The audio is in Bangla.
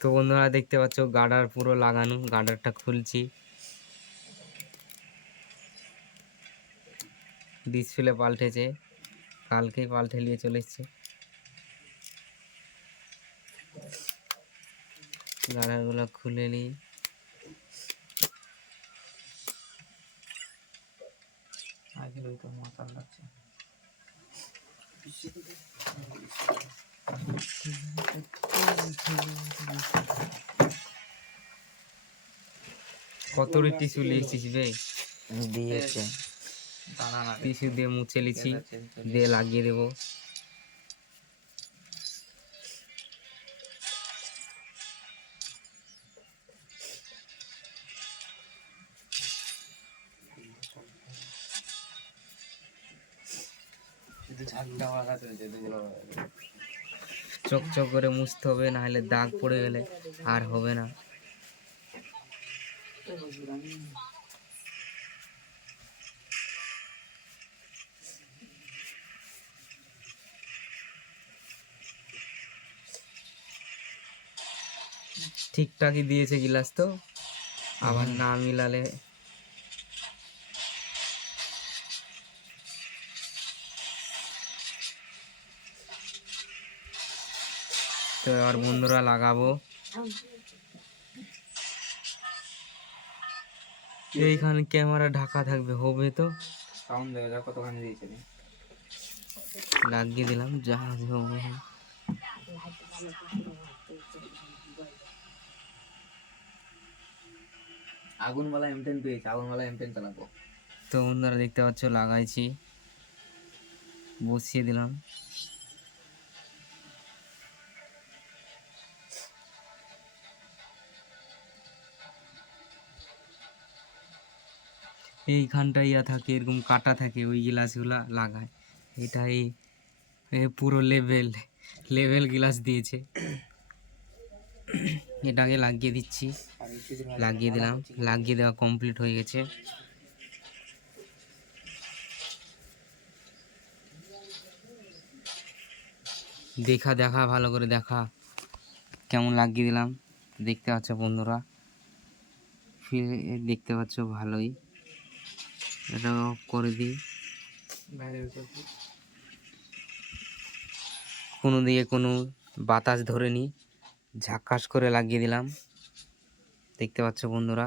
তো বন্ধুরা দেখতে পাচ্ছ গার্ডার পুরো লাগানো গার্ডারটা খুলছি। ডিসপ্লে পাল্টেছে, কালকেই পাল্টে নিয়ে চলে এসছে। গার্ডারগুলো খুলে নিই। আগে তো লাগছে। কতটি টিস্যু নিয়েছিস বে দিয়েছে। টিস্যু দিয়ে মুছে লিছি দিয়ে লাগিয়ে দেবো। ঝান্ডা মাখা চলছে দুগুলো চক চক করে মুছতে হবে না হলে দাগ পড়ে গেলে আর হবে না। ঠিকঠাকই দিয়েছে গিলাস তো। আবার না মিলালে তো এবার বন্ধুরা লাগাবো। এইখানে ক্যামেরা ঢাকা থাকবে হবে তো? সাউন্ড দেখা যাক কতখানি দিয়েছে। লাগিয়ে দিলাম যা হবে। আগুনওয়ালা এম টেন পেয়েছে আগুনওয়ালা এম টেন চালাবো। তো বন্ধুরা দেখতে পাচ্ছ লাগাইছি। বসিয়ে দিলাম। এইখানটা ইয়া থাকে, এরকম কাটা থাকে, ওই গিলাসগুলা লাগায়। এটা এই এ পুরো লেভেল লেভেল গ্লাস দিয়েছে। এটাকে লাগিয়ে দিচ্ছি, লাগিয়ে দিলাম, লাগিয়ে দেওয়া কমপ্লিট হয়ে গেছে। দেখা দেখা, ভালো করে দেখা, কেমন লাগিয়ে দিলাম। দেখতে পাচ্ছ বন্ধুরা ফি- দেখতে পাচ্ছ ভালোই। এটা অফ করে দিই। কোনো দিকে কোনো বাতাস ধরে নি। ঝাক্কাস করে লাগিয়ে দিলাম। দেখতে পাচ্ছ বন্ধুরা।